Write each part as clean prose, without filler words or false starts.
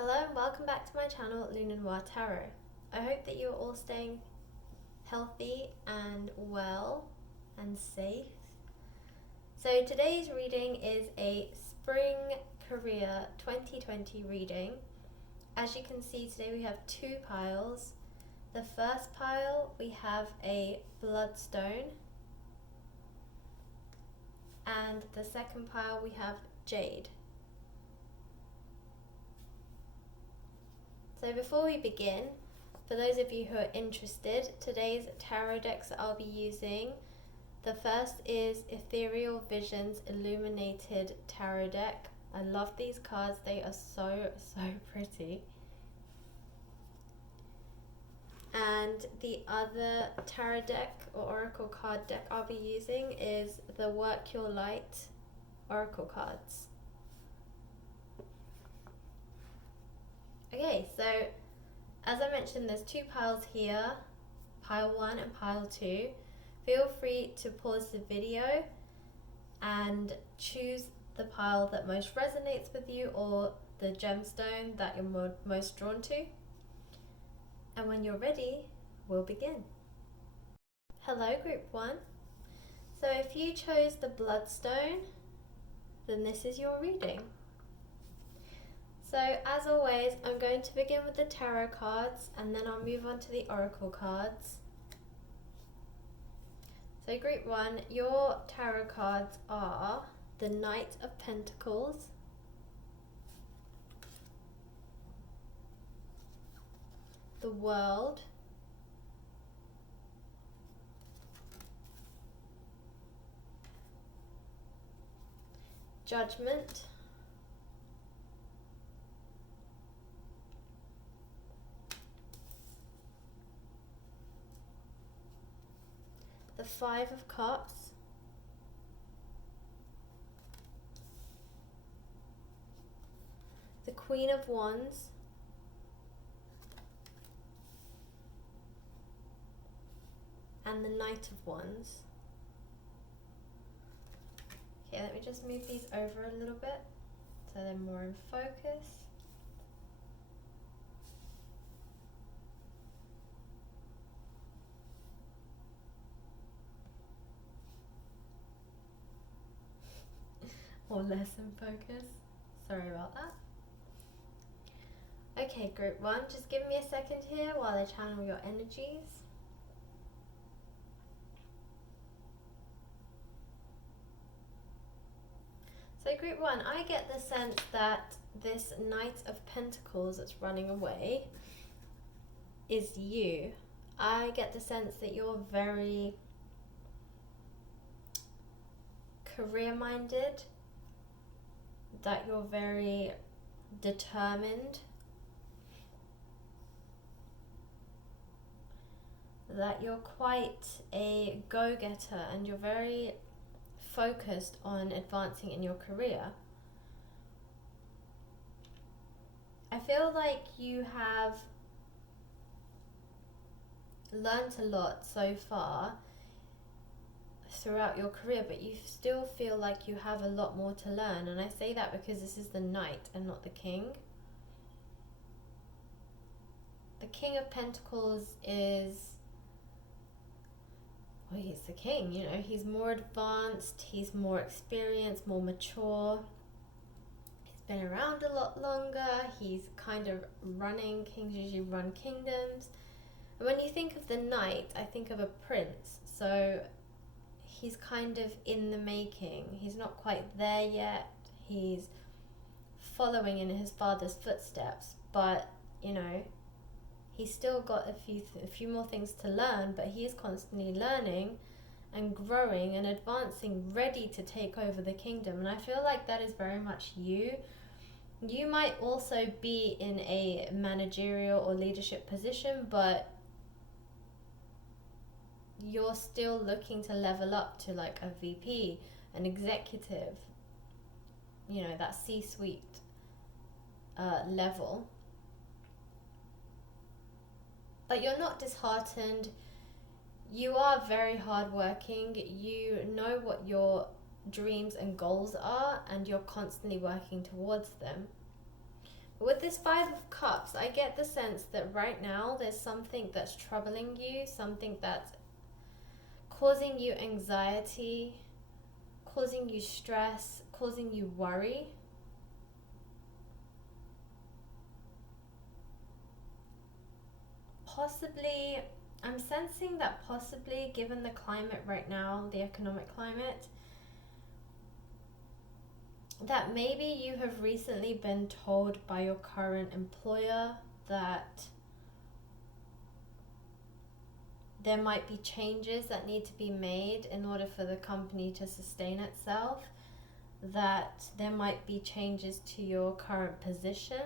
Hello and welcome back to my channel, Illuminated Tarot. I hope that you're all staying healthy and well and safe. So today's reading is a Spring Career 2020 reading. As you can see, today we have two piles. The first pile we have a bloodstone, and the second pile we have jade. So before we begin, for those of you who are interested, today's tarot decks that I'll be using, the first is Ethereal Visions Illuminated Tarot Deck. I love these cards, they are so pretty. And the other tarot deck or oracle card deck I'll be using is the Work Your Light oracle cards. Okay, so as I mentioned, there's two piles here, pile 1 and pile 2. Feel free to pause the video and choose the pile that most resonates with you or the gemstone that you're most drawn to. And when you're ready, we'll begin. Hello, group 1. So if you chose the bloodstone, then this is your reading. So as always, I'm going to begin with the tarot cards and then I'll move on to the oracle cards. So group 1, your tarot cards are the Knight of Pentacles, the World, Judgment, the Five of Cups, the Queen of Wands, and the Knight of Wands. Okay, let me just move these over a little bit so they're more in focus. Or less in focus. Sorry about that. Okay, group 1, just give me a second here while I channel your energies. So group 1, I get the sense that this Knight of Pentacles that's running away is you. I get the sense that you're very career-minded, that you're very determined, that you're quite a go-getter and you're very focused on advancing in your career. I feel like you have learned a lot so far throughout your career, but you still feel like you have a lot more to learn, and I say that because this is the Knight and not the King. The King of Pentacles is, well, he's the king, you know, he's more advanced, he's more experienced, more mature, he's been around a lot longer, he's kind of running, kings usually run kingdoms. And when you think of the Knight, I think of a prince, so he's kind of in the making. He's not quite there yet, he's following in his father's footsteps, but, you know, he's still got a few more things to learn, but he is constantly learning and growing and advancing, ready to take over the kingdom. And I feel like that is very much you. You might also be in a managerial or leadership position, but you're still looking to level up to like a VP, an executive, you know, that C-suite level. But you're not disheartened. You are very hardworking. You know what your dreams and goals are, and you're constantly working towards them. with this Five of Cups, I get the sense that right now there's something that's troubling you, something that's causing you anxiety, causing you stress, causing you worry. Possibly, I'm sensing that possibly, given the climate right now, the economic climate, that maybe you have recently been told by your current employer that there might be changes that need to be made in order for the company to sustain itself, that there might be changes to your current position.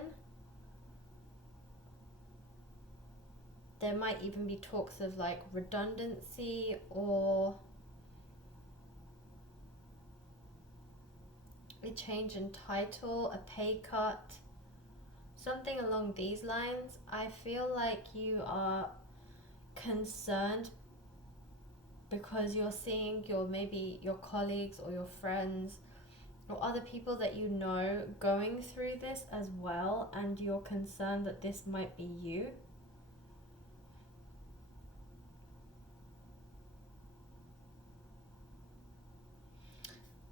There might even be talks of like redundancy or a change in title, a pay cut, something along these lines. I feel like you are concerned because you're seeing maybe your colleagues or your friends or other people that you know going through this as well, and you're concerned that this might be you.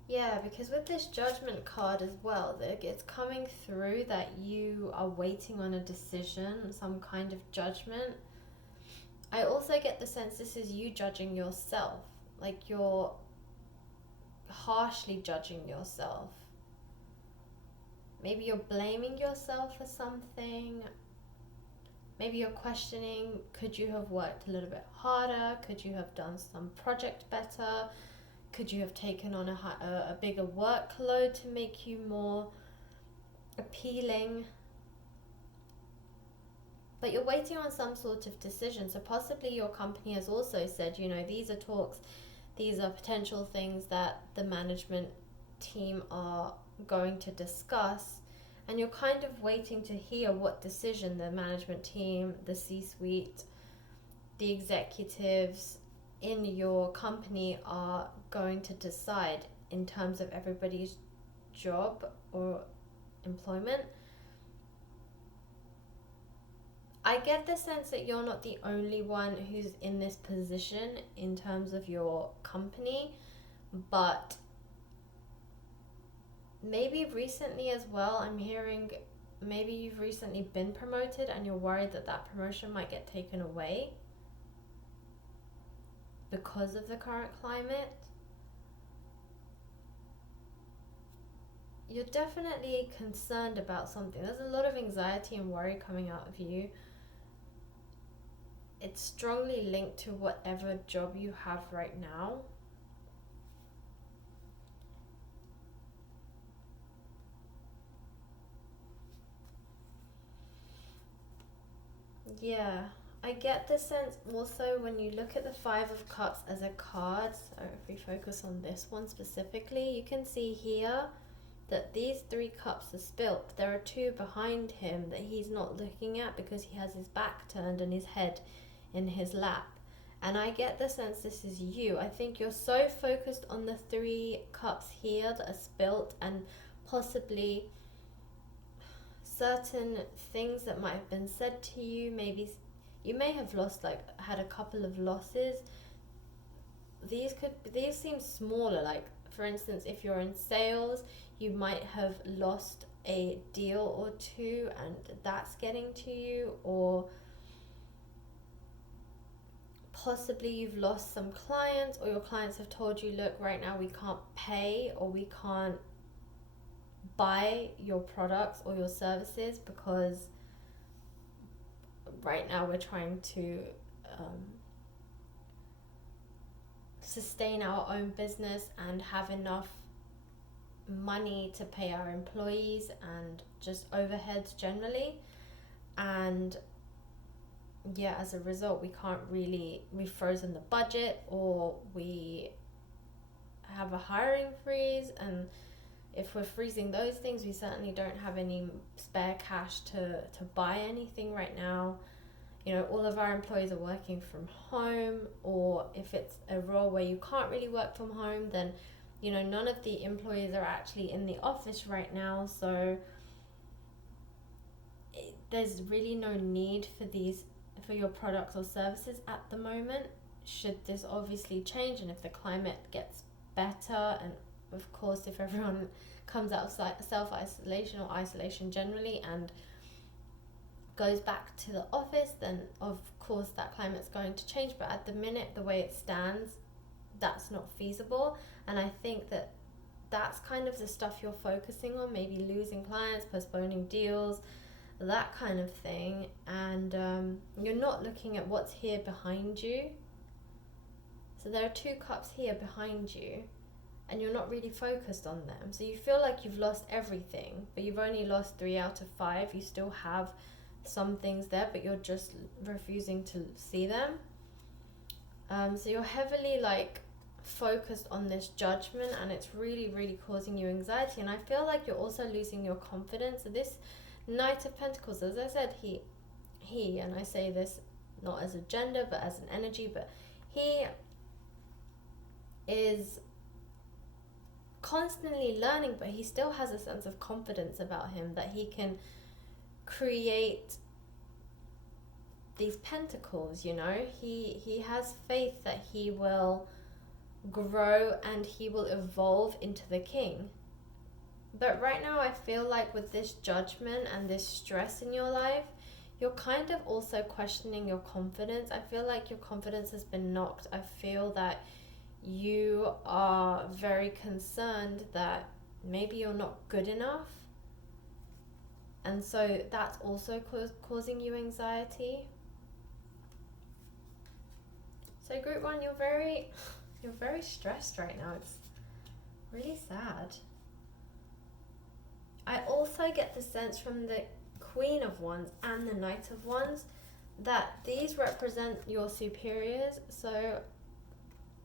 Yeah, because with this Judgment card as well, it's coming through that you are waiting on a decision, some kind of judgment. I also get the sense this is you judging yourself, like you're harshly judging yourself. Maybe you're blaming yourself for something. Maybe you're questioning, could you have worked a little bit harder? Could you have done some project better? Could you have taken on a bigger workload to make you more appealing? But you're waiting on some sort of decision. So possibly your company has also said, these are talks, these are potential things that the management team are going to discuss. And you're kind of waiting to hear what decision the management team, the C-suite, the executives in your company are going to decide in terms of everybody's job or employment. I get the sense that you're not the only one who's in this position in terms of your company, but maybe recently as well, I'm hearing maybe you've recently been promoted and you're worried that that promotion might get taken away because of the current climate. You're definitely concerned about something. There's a lot of anxiety and worry coming out of you. It's strongly linked to whatever job you have right now. Yeah, I get the sense also when you look at the Five of Cups as a card, so if we focus on this one specifically, you can see here that these 3 cups are spilt. There are 2 behind him that he's not looking at because he has his back turned and his head in his lap. And I get the sense this is you. I think you're so focused on the 3 cups here that are spilt and possibly certain things that might have been said to you. Maybe you may have had a couple of losses. These seem smaller, like for instance, if you're in sales, you might have lost a deal or 2 and that's getting to you, or possibly you've lost some clients, or your clients have told you, look, right now we can't pay or we can't buy your products or your services because right now we're trying to sustain our own business and have enough money to pay our employees and just overheads generally. And yeah, as a result, we've frozen the budget, or we have a hiring freeze, and if we're freezing those things, we certainly don't have any spare cash to buy anything right now. All of our employees are working from home, or if it's a role where you can't really work from home, then none of the employees are actually in the office right now. So there's really no need for your products or services at the moment. Should this obviously change, and if the climate gets better, and of course if everyone comes out of self-isolation or isolation generally and goes back to the office, then of course that climate's going to change. But at the minute, the way it stands, that's not feasible. And I think that's kind of the stuff you're focusing on, maybe losing clients, postponing deals, that kind of thing. And you're not looking at what's here behind you. So there are 2 cups here behind you, and you're not really focused on them. So you feel like you've lost everything, but you've only lost 3 out of 5. You still have some things there, but you're just refusing to see them. So you're heavily like focused on this judgment, and it's really, really causing you anxiety. And I feel like you're also losing your confidence. So this Knight of Pentacles, as I said, he, and I say this not as a gender, but as an energy, but he is constantly learning, but he still has a sense of confidence about him that he can create these pentacles, you know. He has faith that he will grow and he will evolve into the king. But right now I feel like with this judgment and this stress in your life, you're kind of also questioning your confidence. I feel like your confidence has been knocked. I feel that you are very concerned that maybe you're not good enough, and so that's also causing you anxiety. So group 1, you're very stressed right now. It's really sad. I also get the sense from the Queen of Wands and the Knight of Wands that these represent your superiors. So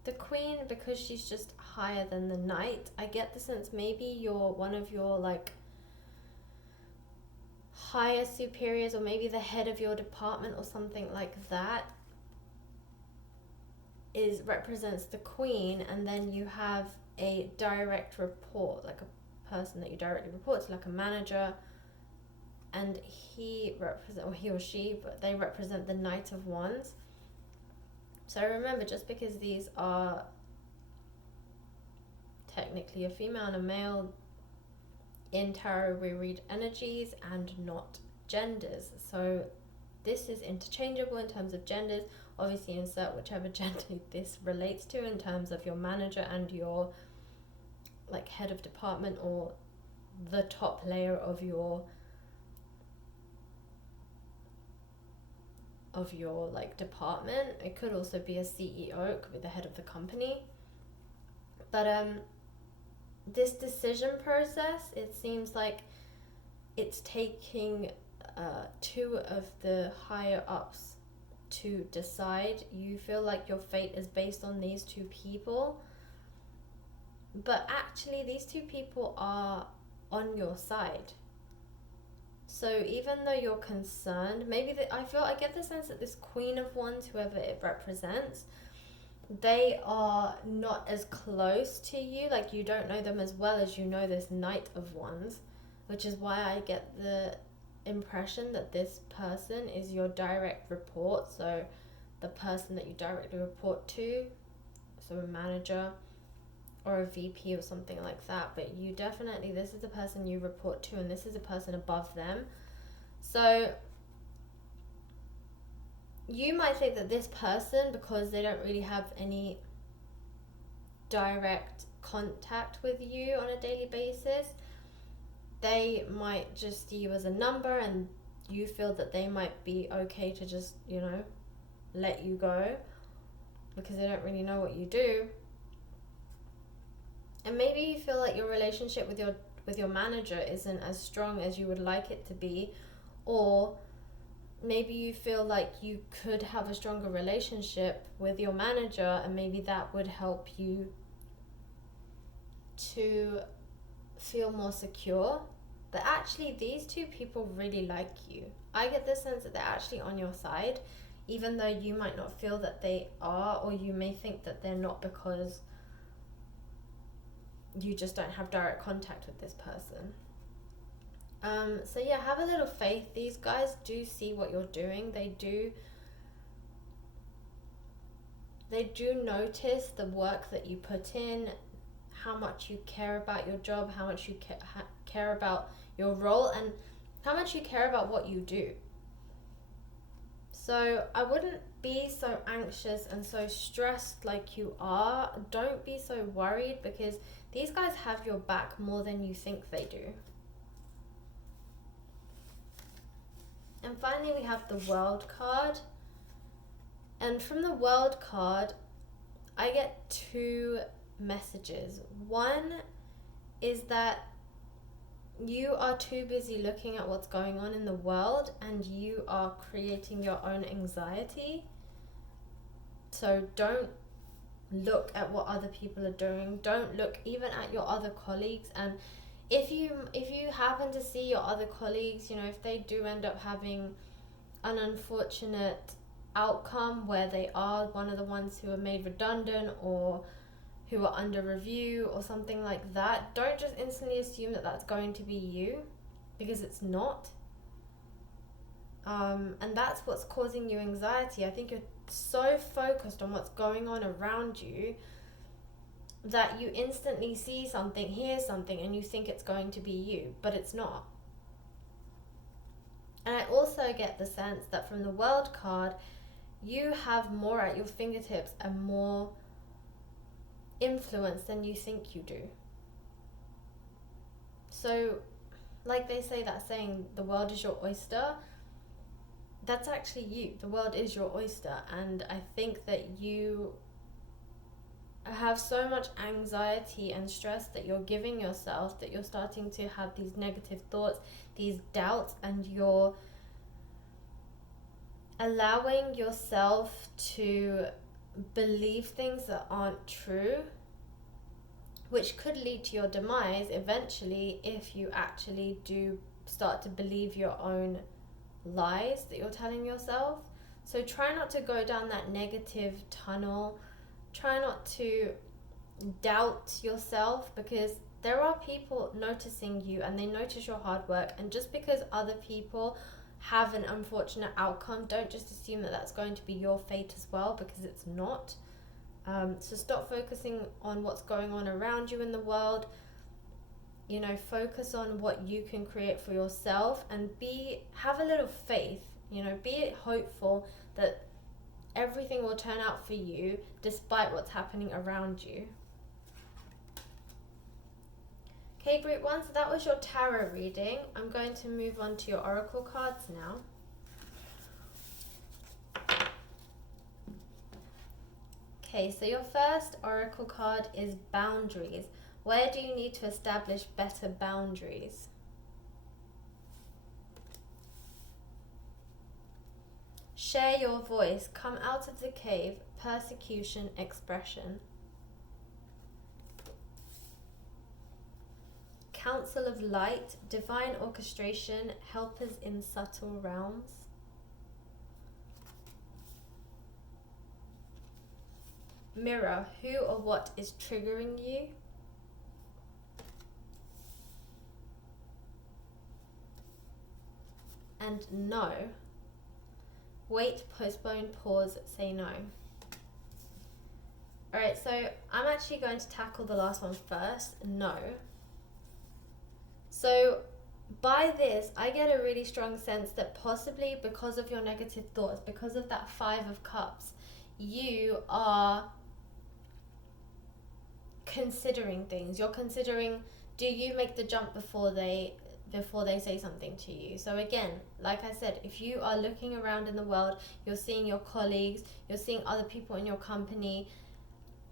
the Queen, because she's just higher than the Knight, I get the sense maybe you're one of your like higher superiors, or maybe the head of your department or something like that represents the Queen, and then you have a direct report, like a person that you directly report to, like a manager, and he or she, but they represent the Knight of Wands. So remember, just because these are technically a female and a male, in tarot we read energies and not genders. So this is interchangeable in terms of genders. Obviously insert whichever gender this relates to in terms of your manager and your like head of department, or the top layer of your like department. It could also be a CEO, it could be the head of the company. But this decision process, it seems like it's taking 2 of the higher ups to decide. You feel like your fate is based on these 2 people, but actually these 2 people are on your side. So even though you're concerned, maybe I get the sense that this Queen of Wands, whoever it represents, they are not as close to you. Like you don't know them as well as you know this Knight of Wands, which is why I get the impression that this person is your direct report. So the person that you directly report to, so a manager or a VP or something like that. But you definitely, this is the person you report to, and this is a person above them. So you might think that this person, because they don't really have any direct contact with you on a daily basis, they might just see you as a number, and you feel that they might be okay to just, you know, let you go because they don't really know what you do. And maybe you feel like your relationship with your manager isn't as strong as you would like it to be, or maybe you feel like you could have a stronger relationship with your manager, and maybe that would help you to feel more secure. But actually these 2 people really like you. I get the sense that they're actually on your side, even though you might not feel that they are, or you may think that they're not because you just don't have direct contact with this person. So yeah, have a little faith. These guys do see what you're doing. They do notice the work that you put in, how much you care about your job, how much you care about your role, and how much you care about what you do. So I wouldn't be so anxious and so stressed like you are. Don't be so worried, because these guys have your back more than you think they do. And finally, we have the World card. And from the World card, I get two messages. One is that you are too busy looking at what's going on in the world and you are creating your own anxiety. So don't look at what other people are doing. Don't look even at your other colleagues. And if you happen to see your other colleagues, you know, if they do end up having an unfortunate outcome where they are one of the ones who are made redundant or who are under review or something like that, don't just instantly assume that that's going to be you, because it's not. And that's what's causing you anxiety. I think you're so focused on what's going on around you that you instantly see something, hear something, and you think it's going to be you, but it's not. And I also get the sense that from the World card, you have more at your fingertips and more influence than you think you do. So, like they say, that saying, the world is your oyster, that's actually you. The world is your oyster. And I think that you have so much anxiety and stress that you're giving yourself, that you're starting to have these negative thoughts, these doubts, and you're allowing yourself to believe things that aren't true, which could lead to your demise eventually if you actually do start to believe your own lies that you're telling yourself. So try not to go down that negative tunnel. Try not to doubt yourself, because there are people noticing you and they notice your hard work. And just because other people have an unfortunate outcome, don't just assume that that's going to be your fate as well, because it's not. So stop focusing on what's going on around you in the world. You know, focus on what you can create for yourself, and have a little faith. You know, be hopeful that everything will turn out for you despite what's happening around you. Okay, group 1, so that was your tarot reading. I'm going to move on to your oracle cards now. Okay, so your first oracle card is boundaries. Where do you need to establish better boundaries? Share your voice. Come out of the cave. Persecution, expression. Council of Light. Divine orchestration. Helpers in subtle realms. Mirror. Who or what is triggering you? And no. Wait, postpone, pause, say no. Alright, so I'm actually going to tackle the last one first. No. So by this, I get a really strong sense that possibly because of your negative thoughts, because of that 5 of Cups, you are considering things. You're considering, do you make the jump before they say something to you? So again, like I said, if you are looking around in the world, you're seeing your colleagues, you're seeing other people in your company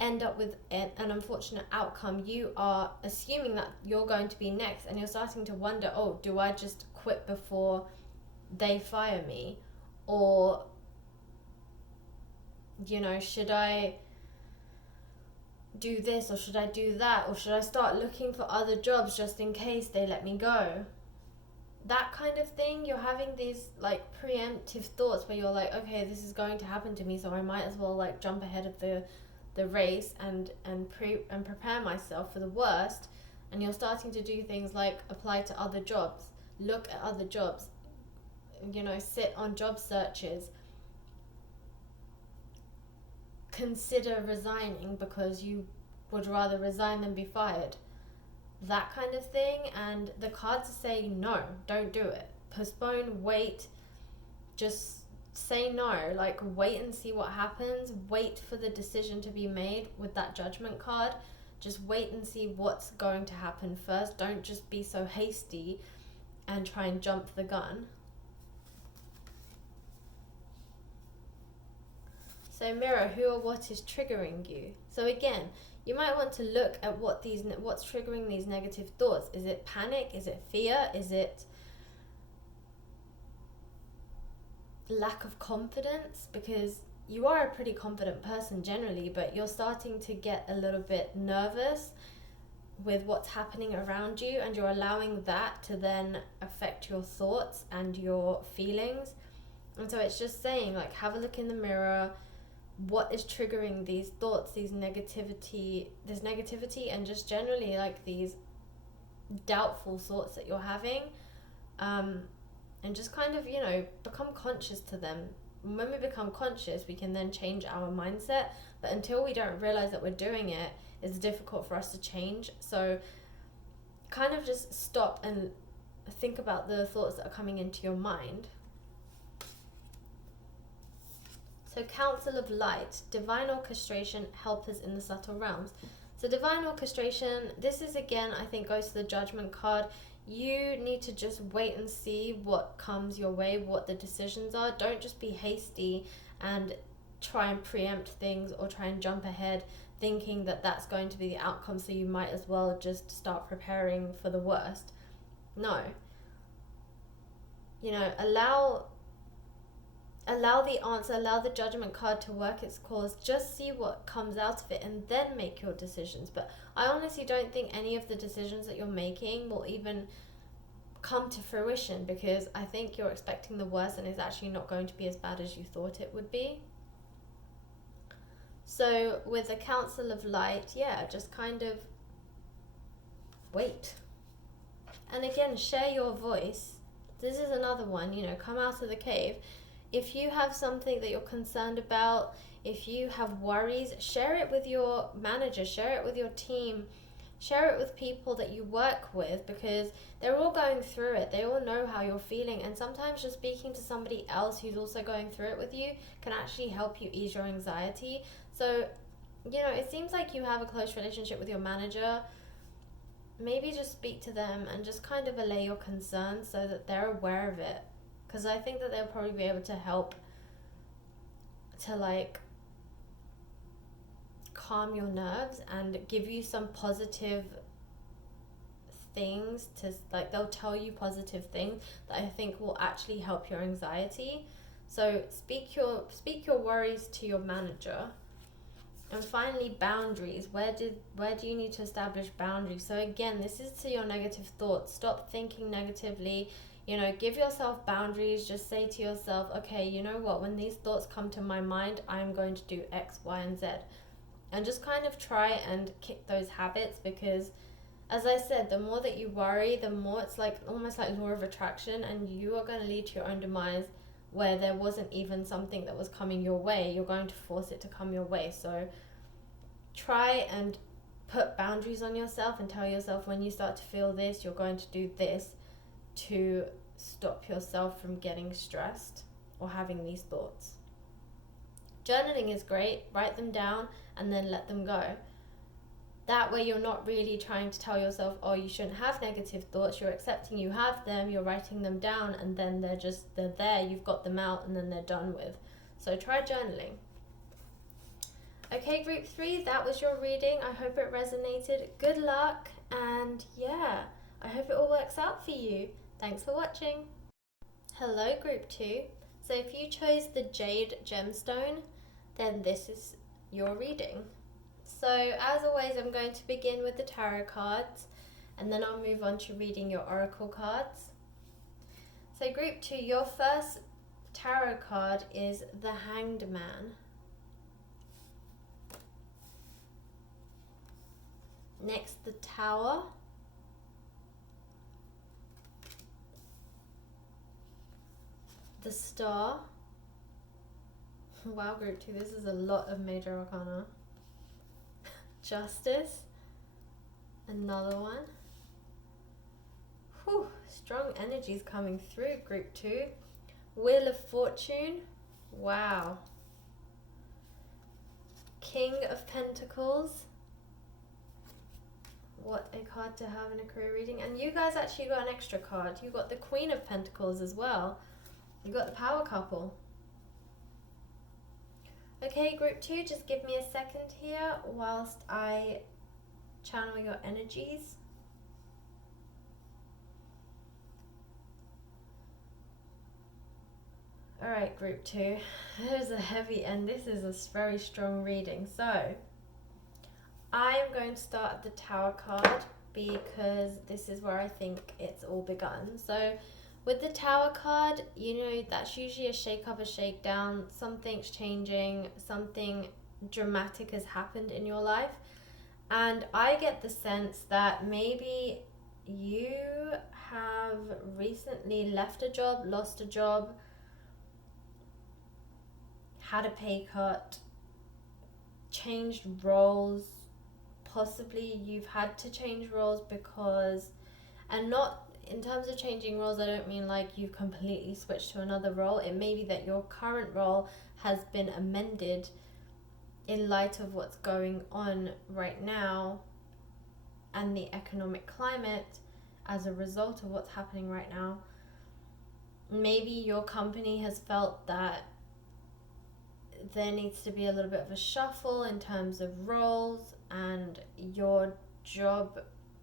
end up with an unfortunate outcome, you are assuming that you're going to be next, and you're starting to wonder, oh, do I just quit before they fire me? Or, you know, should I do this, or should I do that, or should I start looking for other jobs just in case they let me go? That kind of thing. You're having these like preemptive thoughts where you're like, okay, this is going to happen to me, so I might as well like jump ahead of the race and prepare myself for the worst. And you're starting to do things like apply to other jobs, look at other jobs, sit on job searches, consider resigning because you would rather resign than be fired, that kind of thing. And the cards are saying no, don't do it, postpone, wait, just say no, like wait and see what happens, wait for the decision to be made with that Judgment card. Just wait and see what's going to happen first. Don't just be so hasty and try and jump the gun. So Mirror, who or what is triggering you? So again, you might want to look at what's triggering these negative thoughts. Is it panic? Is it fear? Is it lack of confidence? Because you are a pretty confident person generally, but you're starting to get a little bit nervous with what's happening around you, and you're allowing that to then affect your thoughts and your feelings. And so it's just saying, like, have a look in the mirror. What is triggering these thoughts, this negativity, and just generally like these doubtful thoughts that you're having, and just kind of, become conscious to them. When we become conscious, we can then change our mindset, but until we don't realize that we're doing it, it's difficult for us to change. So kind of just stop and think about the thoughts that are coming into your mind. So Council of Light, Divine Orchestration, Helpers in the Subtle Realms. So Divine Orchestration, this is again, I think, goes to the Judgment card. You need to just wait and see what comes your way, what the decisions are. Don't just be hasty and try and preempt things or try and jump ahead thinking that that's going to be the outcome, so you might as well just start preparing for the worst. No. Allow the answer, allow the Judgment card to work its course. Just see what comes out of it and then make your decisions. But I honestly don't think any of the decisions that you're making will even come to fruition, because I think you're expecting the worst and it's actually not going to be as bad as you thought it would be. So with the Council of Light, just kind of wait. And again, share your voice. This is another one, come out of the cave. If you have something that you're concerned about, if you have worries, share it with your manager, share it with your team, share it with people that you work with, because they're all going through it. They all know how you're feeling. And sometimes just speaking to somebody else who's also going through it with you can actually help you ease your anxiety. So, it seems like you have a close relationship with your manager. Maybe just speak to them and just kind of allay your concerns so that they're aware of it. Because I think that they'll probably be able to help to calm your nerves and give you some positive things they'll tell you positive things that I think will actually help your anxiety. So speak your worries to your manager. And finally, boundaries. Where do you need to establish boundaries? So again, this is to your negative thoughts. Stop thinking negatively. Give yourself boundaries. Just say to yourself, okay, you know what, when these thoughts come to my mind, I'm going to do X, Y, and Z. And just kind of try and kick those habits, because as I said, the more that you worry, the more it's almost like law of attraction, and you are going to lead to your own demise where there wasn't even something that was coming your way. You're going to force it to come your way. So try and put boundaries on yourself and tell yourself, when you start to feel this, you're going to do this, to stop yourself from getting stressed or having these thoughts. Journaling is great. Write them down and then let them go. That way you're not really trying to tell yourself, oh, you shouldn't have negative thoughts. You're accepting you have them, you're writing them down, and then they're there, you've got them out, and then they're done with. So try journaling. Okay, group 3, that was your reading. I hope it resonated. Good luck, and I hope it all works out for you. Thanks for watching. Hello, group 2. So if you chose the Jade gemstone, then this is your reading. So as always, I'm going to begin with the tarot cards, and then I'll move on to reading your oracle cards. So group 2, your first tarot card is the Hanged Man. Next, the Tower. the Star. Wow, group 2, this is a lot of major arcana. Justice. Another one. Whew, strong energies coming through, group 2. Wheel of Fortune. Wow. King of Pentacles. What a card to have in a career reading. And you guys actually got an extra card. You got the Queen of Pentacles as well. You got the Power Couple. Okay, group 2, just give me a second here whilst I channel your energies. Alright, group 2, there's a heavy end. This is a very strong reading. So, I am going to start at the Tower card because this is where I think it's all begun. So, with the Tower card, you know, that's usually a shake up, a shakedown. Something's changing, something dramatic has happened in your life. And I get the sense that maybe you have recently left a job, lost a job, had a pay cut, changed roles. Possibly you've had to change roles because, and not in terms of changing roles, I don't mean like you've completely switched to another role. It may be that your current role has been amended in light of what's going on right now and the economic climate as a result of what's happening right now. Maybe your company has felt that there needs to be a little bit of a shuffle in terms of roles, and your job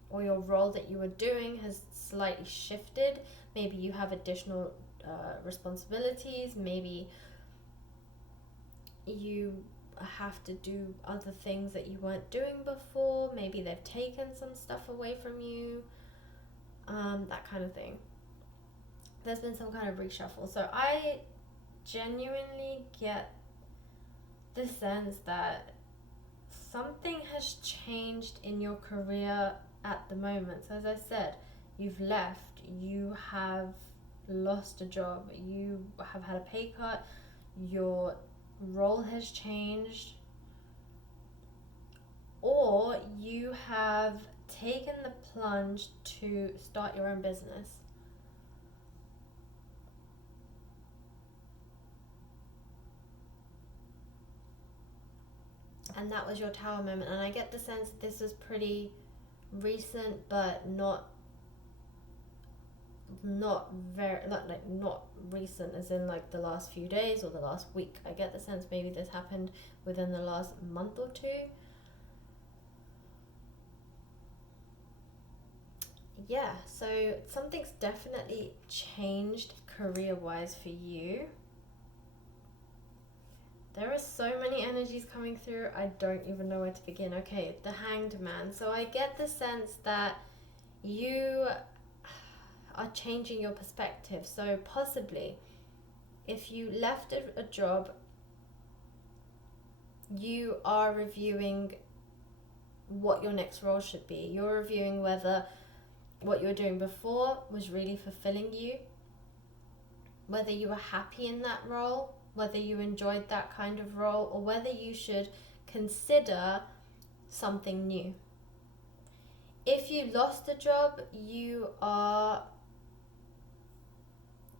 or your role that you were doing has slightly shifted. Maybe you have additional responsibilities. Maybe you have to do other things that you weren't doing before. Maybe they've taken some stuff away from you, that kind of thing. There's been some kind of reshuffle. So I genuinely get the sense that something has changed in your career at the moment. So as I said, you've left, you have lost a job, you have had a pay cut, your role has changed, or you have taken the plunge to start your own business. And that was your Tower moment. And I get the sense that this was pretty recent, but not recent as in like the last few days or the last week. I get the sense maybe this happened within the last month or two. Yeah, so something's definitely changed career-wise for you. There are so many energies coming through, I don't even know where to begin. Okay, the Hanged Man. So I get the sense that you are changing your perspective. So possibly, if you left a job, you are reviewing what your next role should be. You're reviewing whether what you were doing before was really fulfilling you, whether you were happy in that role, whether you enjoyed that kind of role, or whether you should consider something new. If you lost a job, you are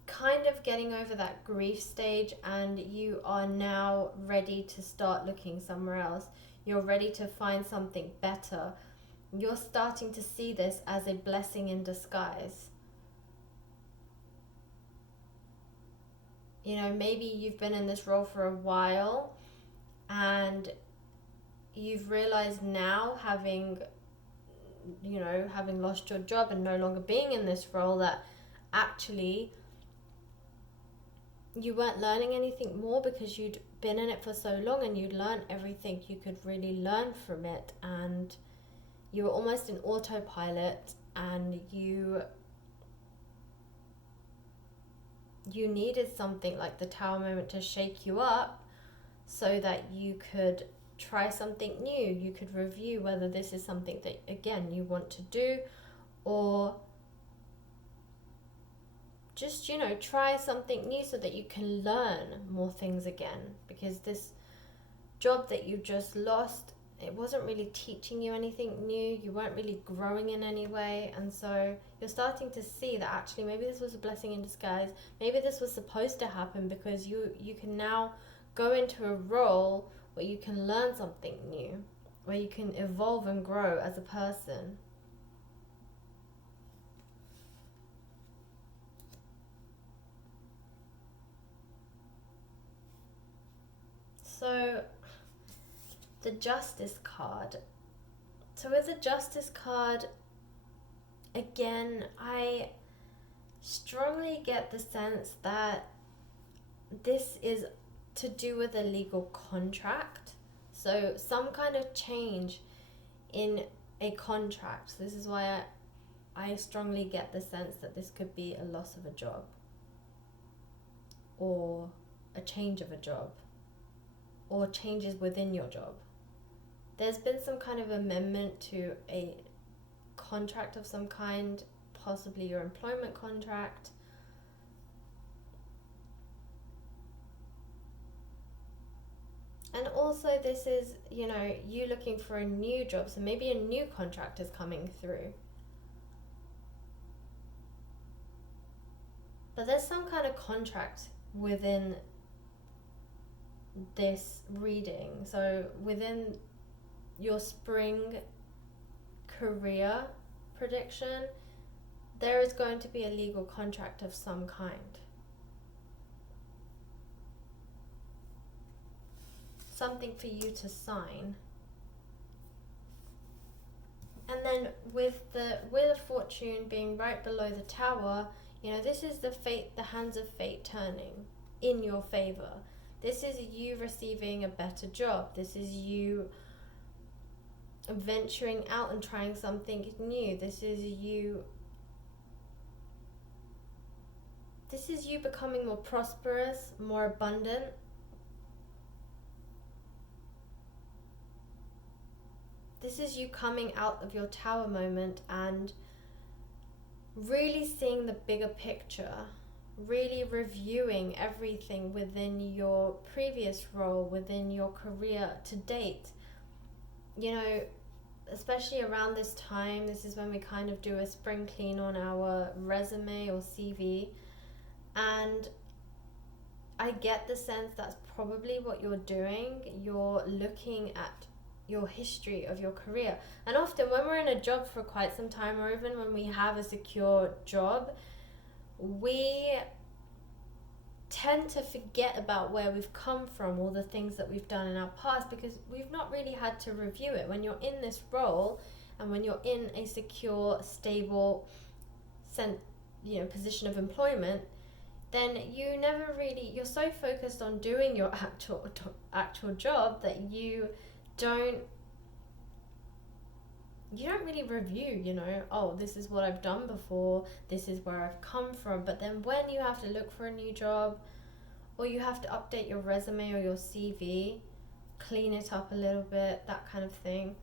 kind of getting over that grief stage and you are now ready to start looking somewhere else. You're ready to find something better. You're starting to see this as a blessing in disguise. You know, maybe you've been in this role for a while and you've realized now, having lost your job and no longer being in this role, that actually you weren't learning anything more because you'd been in it for so long and you'd learned everything you could really learn from it, and you were almost in autopilot, and you needed something like the Tower moment to shake you up so that you could try something new. You could review whether this is something that, again, you want to do, or just, try something new so that you can learn more things again, because this job that you just lost, it wasn't really teaching you anything new. You weren't really growing in any way. And so you're starting to see that actually maybe this was a blessing in disguise. Maybe this was supposed to happen, because you can now go into a role where you can learn something new, where you can evolve and grow as a person. So the Justice card. So with the Justice card, again, I strongly get the sense that this is to do with a legal contract. So some kind of change in a contract. This is why I strongly get the sense that this could be a loss of a job, or a change of a job, or changes within your job. There's been some kind of amendment to a contract of some kind, possibly your employment contract. And also this is, you looking for a new job, so maybe a new contract is coming through. But there's some kind of contract within this reading. So within your spring career prediction, there is going to be a legal contract of some kind. Something for you to sign. And then with the Wheel of Fortune being right below the Tower, this is the hands of fate turning in your favor. This is you receiving a better job. This is you venturing out and trying something new. This is you becoming more prosperous, more abundant. This is you coming out of your Tower moment and really seeing the bigger picture, really reviewing everything within your previous role, within your career to date. Especially around this time, this is when we kind of do a spring clean on our resume or CV. And I get the sense that's probably what you're doing. You're looking at your history of your career. And often when we're in a job for quite some time, or even when we have a secure job, we tend to forget about where we've come from, all the things that we've done in our past, because we've not really had to review it. When you're in this role and when you're in a secure, stable position of employment, then you're so focused on doing your actual job that you don't really review, oh, this is what I've done before, this is where I've come from. But then when you have to look for a new job, or you have to update your resume or your CV, clean it up a little bit, that kind of thing,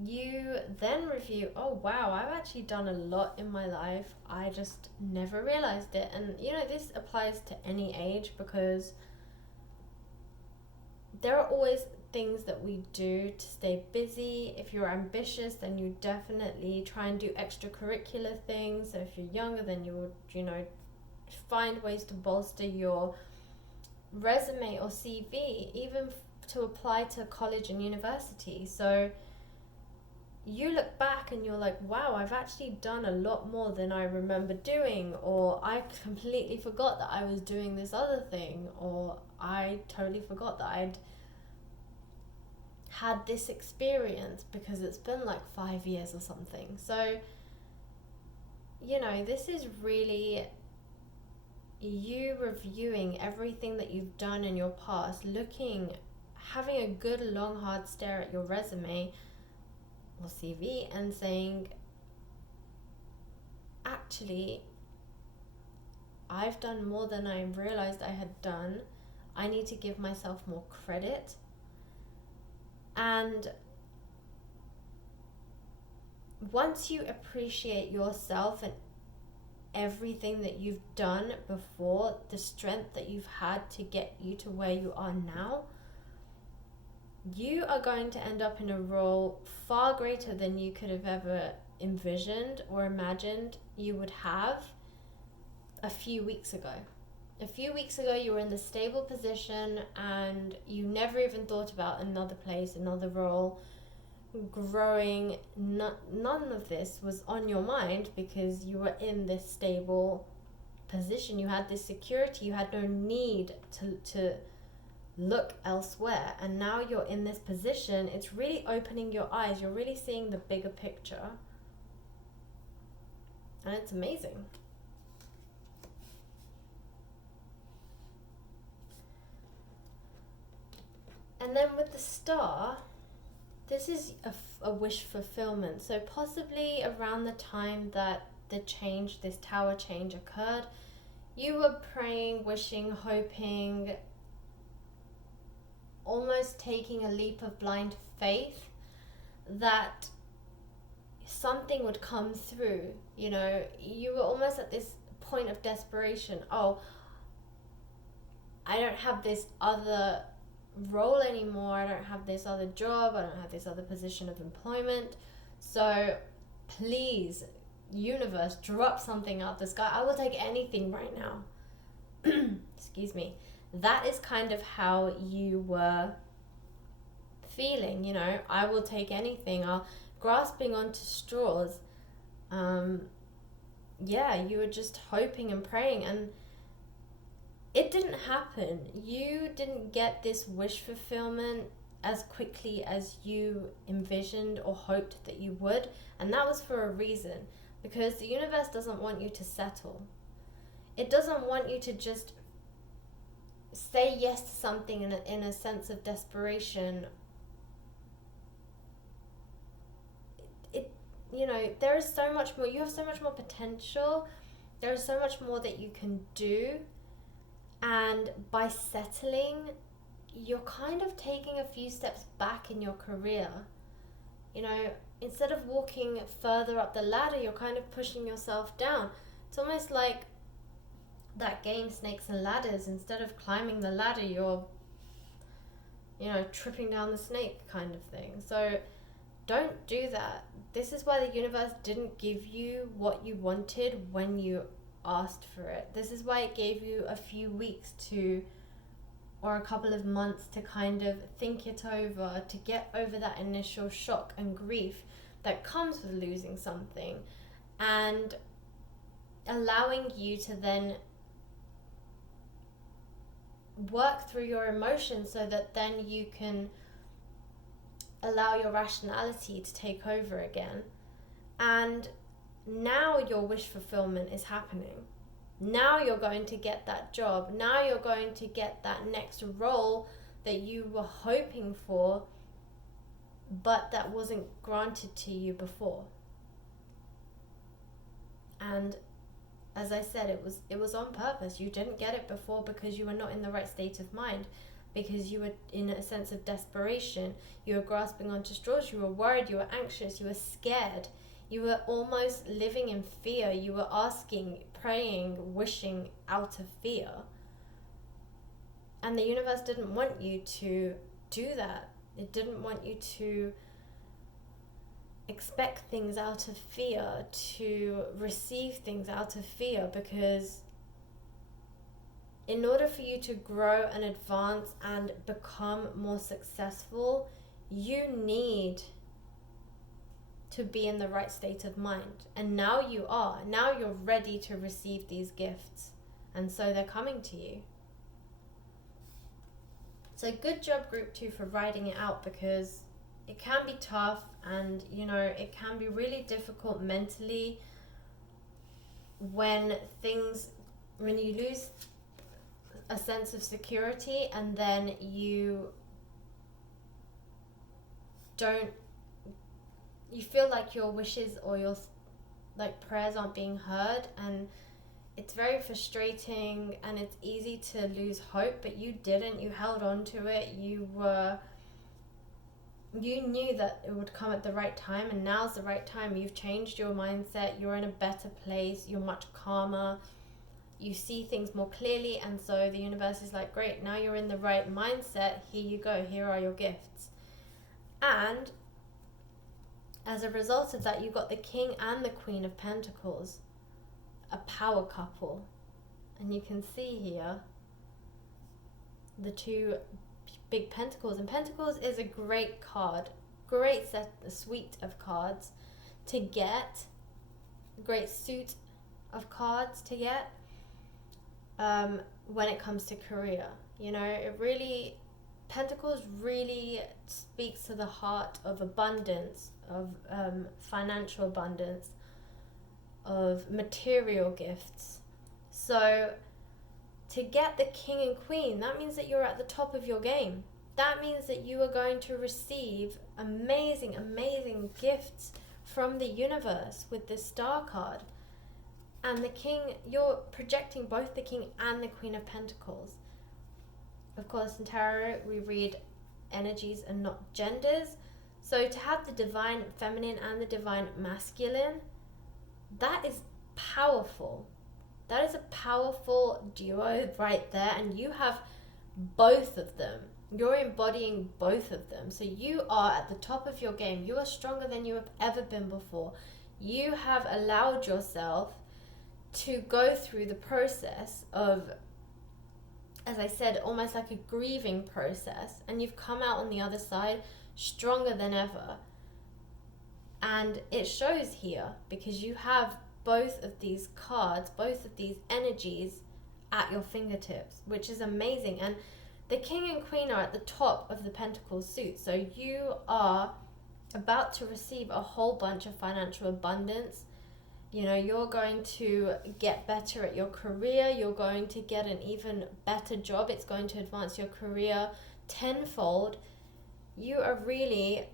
you then review, oh wow, I've actually done a lot in my life, I just never realized it. And this applies to any age, because there are always things that we do to stay busy. If you're ambitious, then you definitely try and do extracurricular things. So if you're younger, then you would, find ways to bolster your resume or CV, even to apply to college and university. So you look back and you're like, wow, I've actually done a lot more than I remember doing, or I completely forgot that I was doing this other thing, or I totally forgot that I'd had this experience, because it's been like 5 years or something. So this is really you reviewing everything that you've done in your past, having a good long hard stare at your resume or CV and saying, actually, I've done more than I realized I had done. I need to give myself more credit. And once you appreciate yourself and everything that you've done before, the strength that you've had to get you to where you are now, you are going to end up in a role far greater than you could have ever envisioned or imagined you would have a few weeks ago. A few weeks ago, you were in the stable position and you never even thought about another place, another role, growing. None of this was on your mind because you were in this stable position. You had this security. You had no need to look elsewhere. And now you're in this position. It's really opening your eyes. You're really seeing the bigger picture. And it's amazing. And then with the star, this is a wish fulfillment. So possibly around the time that this tower change occurred, you were praying, wishing, hoping, almost taking a leap of blind faith that something would come through. You know, you were almost at this point of desperation. Oh, I don't have this other role anymore, I don't have this other job, I don't have this other position of employment, so please, universe, drop something out the sky. I will take anything right now. Excuse me. That is kind of how you were feeling, you know. I will take anything. Grasping onto straws. Yeah, you were just hoping and praying, and it didn't happen. You didn't get this wish fulfillment as quickly as you envisioned or hoped that you would. And that was for a reason. Because the universe doesn't want you to settle. It doesn't want you to just say yes to something in a sense of desperation. You know, there is so much more. You have so much more potential. There is so much more that you can do. And by settling, you're kind of taking a few steps back in your career. You know, instead of walking further up the ladder, you're kind of pushing yourself down. It's almost like that game, Snakes and Ladders. Instead of climbing the ladder, you're, you know, tripping down the snake kind of thing. So don't do that. This is why the universe didn't give you what you wanted when you asked for it. This is why it gave you a few weeks or a couple of months to kind of think it over, to get over that initial shock and grief that comes with losing something, and allowing you to then work through your emotions so that then you can allow your rationality to take over again. And now your wish fulfillment is happening. Now you're going to get that job. Now you're going to get that next role that you were hoping for, but that wasn't granted to you before. And as I said, it was on purpose. You didn't get it before because you were not in the right state of mind, because you were in a sense of desperation. You were grasping onto straws. You were worried. You were anxious. You were scared. You were almost living in fear. You were asking, praying, wishing out of fear. And the universe didn't want you to do that. It didn't want you to expect things out of fear, to receive things out of fear, because in order for you to grow and advance and become more successful, you need to be in the right state of mind. And now you are. Now you're ready to receive these gifts. And so they're coming to you. So good job, Group 2, for writing it out, because it can be tough and, you know, it can be really difficult mentally when you lose a sense of security and then you feel like your wishes or your prayers aren't being heard, and it's very frustrating and it's easy to lose hope. But you didn't. You held on to it. You were you knew that it would come at the right time, and now's the right time. You've changed your mindset, you're in a better place, you're much calmer, you see things more clearly, and so the universe is like, great, now you're in the right mindset, here you go, here are your gifts. And as a result of that, you got the King and the Queen of Pentacles, a power couple. And you can see here the two big pentacles, and pentacles is a great card, great suite of cards to get, great suit of cards to get when it comes to career. You know, it really, pentacles really speaks to the heart of abundance, of financial abundance, of material gifts. So to get the King and Queen, that means that you're at the top of your game. That means that you are going to receive amazing, amazing gifts from the universe with the Star card. And the King, you're projecting both the King and the Queen of Pentacles. Of course, in tarot, we read energies and not genders. So to have the divine feminine and the divine masculine, that is powerful. That is a powerful duo right there, and you have both of them. You're embodying both of them. So you are at the top of your game. You are stronger than you have ever been before. You have allowed yourself to go through the process of, as I said, almost like a grieving process, and you've come out on the other side stronger than ever. And it shows here because you have both of these cards, both of these energies at your fingertips, which is amazing. And the King and Queen are at the top of the Pentacles suit. So you are about to receive a whole bunch of financial abundance. You know, you're going to get better at your career. You're going to get an even better job. It's going to advance your career tenfold. You are really,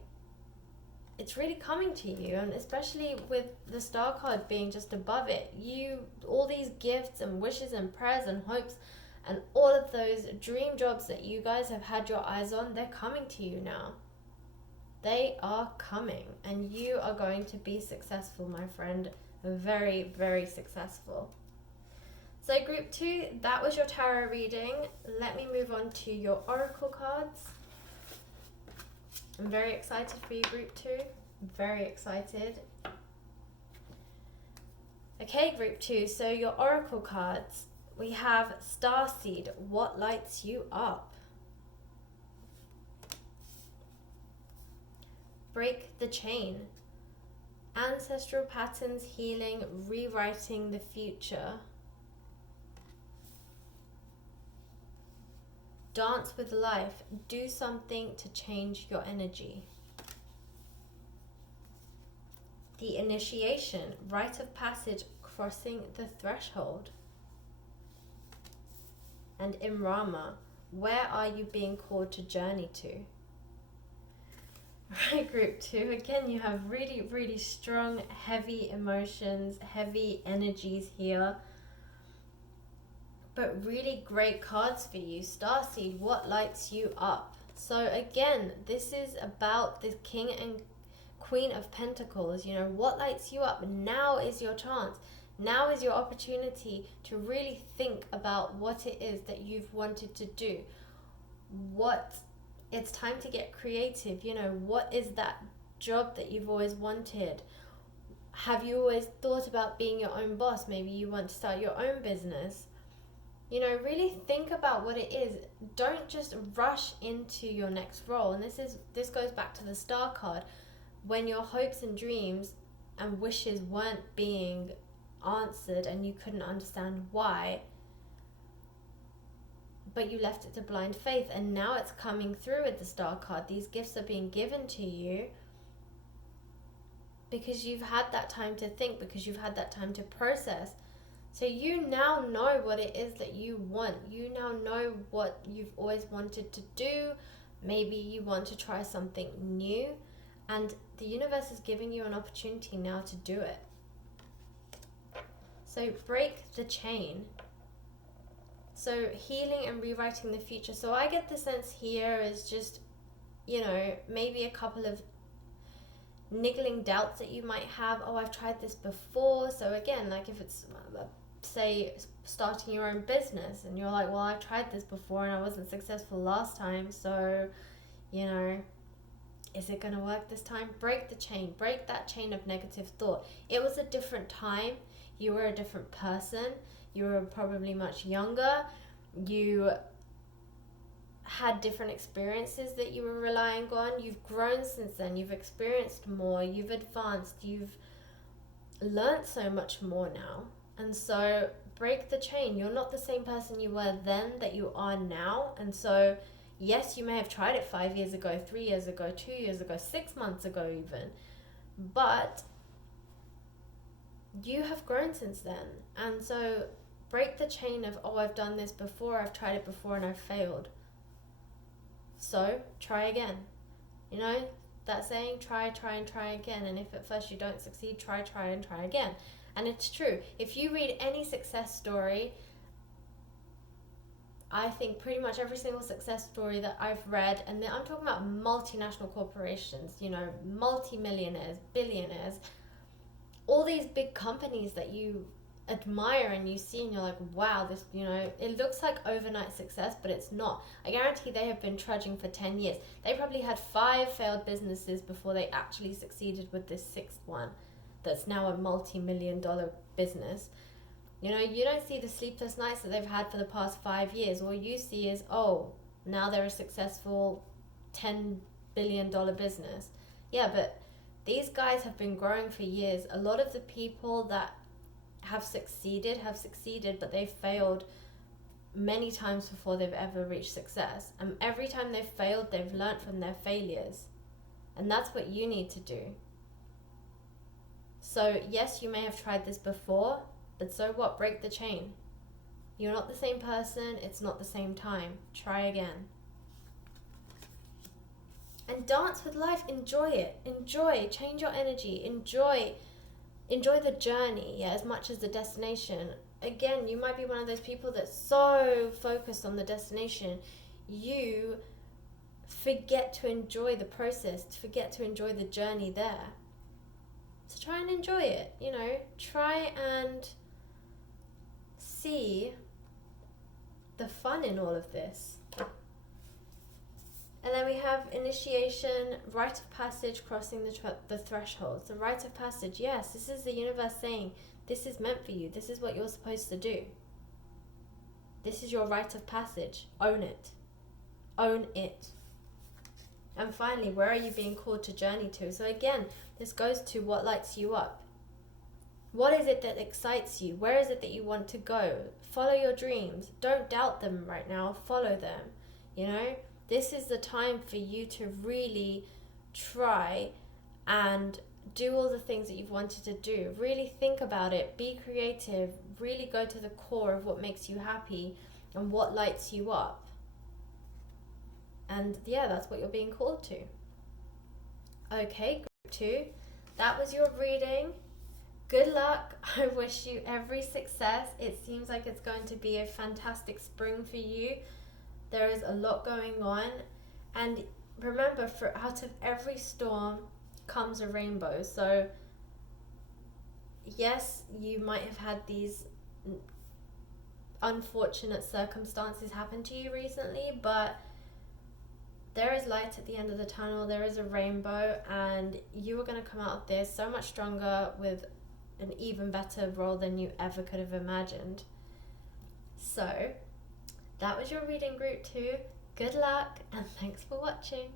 it's really coming to you, and especially with the Star card being just above it, you, all these gifts and wishes and prayers and hopes and all of those dream jobs that you guys have had your eyes on, they're coming to you now. They are coming, and you are going to be successful, my friend. Very, very successful. So group 2, that was your tarot reading. Let me move on to your oracle cards. I'm very excited for you, group 2. I'm very excited. Okay, group 2, so your oracle cards. We have Starseed, what lights you up? Break the chain. Ancestral patterns, healing, rewriting the future. Dance with life, do something to change your energy. The initiation, rite of passage, crossing the threshold. And Imrama, where are you being called to journey to? Right, group 2, again, you have really, really strong, heavy emotions, heavy energies here. But really great cards for you. Starseed, what lights you up? So again, this is about the King and Queen of Pentacles. You know, what lights you up? Now is your chance. Now is your opportunity to really think about what it is that you've wanted to do. It's time to get creative. You know, what is that job that you've always wanted? Have you always thought about being your own boss? Maybe you want to start your own business. You know, really think about what it is. Don't just rush into your next role. And this goes back to the Star card. When your hopes and dreams and wishes weren't being answered and you couldn't understand why, but you left it to blind faith, and now it's coming through with the Star card. These gifts are being given to you because you've had that time to think, because you've had that time to process. So you now know what it is that you want. You now know what you've always wanted to do. Maybe you want to try something new, and the universe is giving you an opportunity now to do it. So break the chain. So healing and rewriting the future. So I get the sense here is just you know, maybe a couple of niggling doubts that you might have. Oh, I've tried this before. So again, like if it's say starting your own business and you're like, well, I've tried this before and I wasn't successful last time, so you know, is it going to work this time? Break the chain, break that chain of negative thought. It was a different time, you were a different person, you were probably much younger, you had different experiences that you were relying on. You've grown since then, you've experienced more, you've advanced, you've learned so much more now. And so break the chain. You're not the same person you were then that you are now. And so yes, you may have tried it 5 years ago, 3 years ago, 2 years ago, 6 months ago even, but you have grown since then. And so break the chain of, oh, I've done this before, I've tried it before and I've failed, so try again. You know that saying, try and try again. And if at first you don't succeed, try and try again. And it's true. If you read any success story, I think pretty much every single success story that I've read, and I'm talking about multinational corporations, you know, multi-millionaires, billionaires, all these big companies that you admire and you see and you're like, wow, this, you know, it looks like overnight success, but it's not. I guarantee they have been trudging for 10 years. They probably had 5 failed businesses before they actually succeeded with this 6th one that's now a multi-million-dollar business. You know, you don't see the sleepless nights that they've had for the past 5 years. All you see is, oh, now they're a successful $10 billion business. Yeah, but these guys have been growing for years. A lot of the people that have succeeded, but they've failed many times before they've ever reached success. And every time they've failed, they've learned from their failures. And that's what you need to do. So yes, you may have tried this before, but so what? Break the chain. You're not the same person. It's not the same time. Try again. And dance with life. Enjoy it. Enjoy. Change your energy. Enjoy the journey, yeah, as much as the destination. Again, you might be one of those people that's so focused on the destination, you forget to enjoy the process, forget to enjoy the journey there. So try and enjoy it, you know, try and see the fun in all of this. And then we have initiation, rite of passage, crossing the threshold. So rite of passage, yes, this is the universe saying, this is meant for you. This is what you're supposed to do. This is your rite of passage. Own it. Own it. And finally, where are you being called to journey to? So again, this goes to what lights you up. What is it that excites you? Where is it that you want to go? Follow your dreams. Don't doubt them right now. Follow them, you know? This is the time for you to really try and do all the things that you've wanted to do. Really think about it. Be creative. Really go to the core of what makes you happy and what lights you up. And yeah, that's what you're being called to. Okay, group 2. That was your reading. Good luck. I wish you every success. It seems like it's going to be a fantastic spring for you. There is a lot going on, and remember, for out of every storm comes a rainbow. So yes, you might have had these unfortunate circumstances happen to you recently, but there is light at the end of the tunnel. There is a rainbow, and you are going to come out of this so much stronger with an even better role than you ever could have imagined. So that was your reading, group 2. Good luck, and thanks for watching.